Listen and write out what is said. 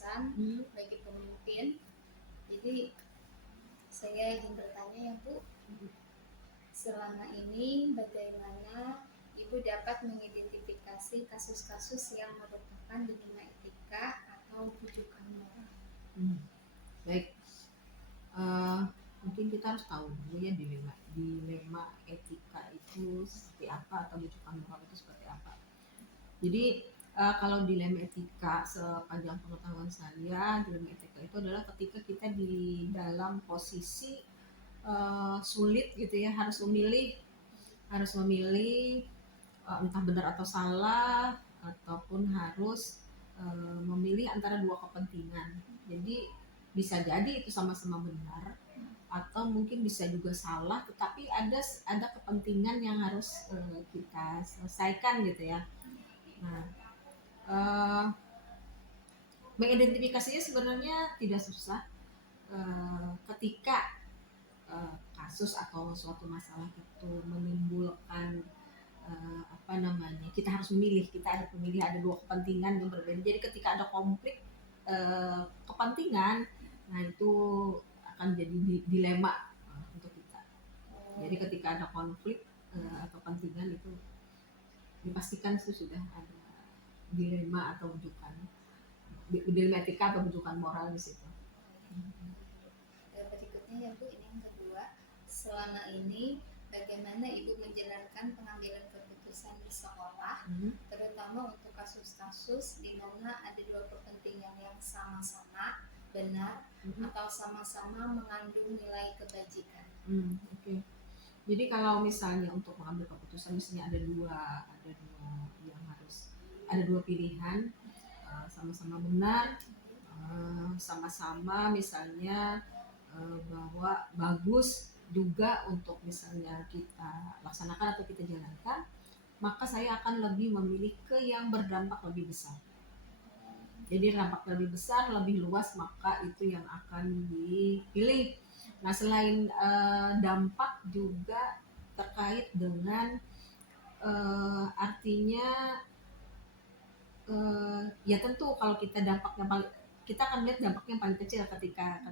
keputusan bagi pemimpin. Jadi saya ingin bertanya ya Bu, selama ini bagaimana Ibu dapat mengidentifikasi kasus-kasus yang merupakan dilema etika atau rujukan moral? Baik, mungkin kita harus tahu dulu ya dilema etika itu seperti apa atau rujukan moral itu seperti apa. Jadi kalau dilema etika sepanjang pengetahuan saya, dilema etika itu adalah ketika kita di dalam posisi sulit gitu ya, harus memilih entah benar atau salah, ataupun harus memilih antara dua kepentingan. Jadi bisa jadi itu sama-sama benar, atau mungkin bisa juga salah, tetapi ada kepentingan yang harus kita selesaikan gitu ya. Nah, mengidentifikasinya sebenarnya tidak susah ketika kasus atau suatu masalah itu menimbulkan kita harus memilih, ada dua kepentingan yang berbeda. Jadi ketika ada konflik kepentingan, nah itu akan jadi dilema untuk kita. Jadi ketika ada konflik kepentingan itu dipastikan itu sudah ada dilema atau rujukan, dilema etika atau rujukan moral di situ. Berikutnya ya Bu, ini yang kedua, selama ini bagaimana Ibu menjalankan pengambilan keputusan di sekolah, terutama untuk kasus-kasus di mana ada dua kepentingan yang sama-sama benar atau sama-sama mengandung nilai kebajikan. Oke. Jadi kalau misalnya untuk mengambil keputusan, misalnya ada dua pilihan, sama-sama benar, sama-sama misalnya bahwa bagus juga untuk misalnya kita laksanakan atau kita jalankan, maka saya akan lebih memilih ke yang berdampak lebih besar. Jadi dampak lebih besar, lebih luas, maka itu yang akan dipilih. Nah, selain dampak juga terkait dengan artinya ya tentu kalau kita akan lihat dampaknya yang paling kecil ketika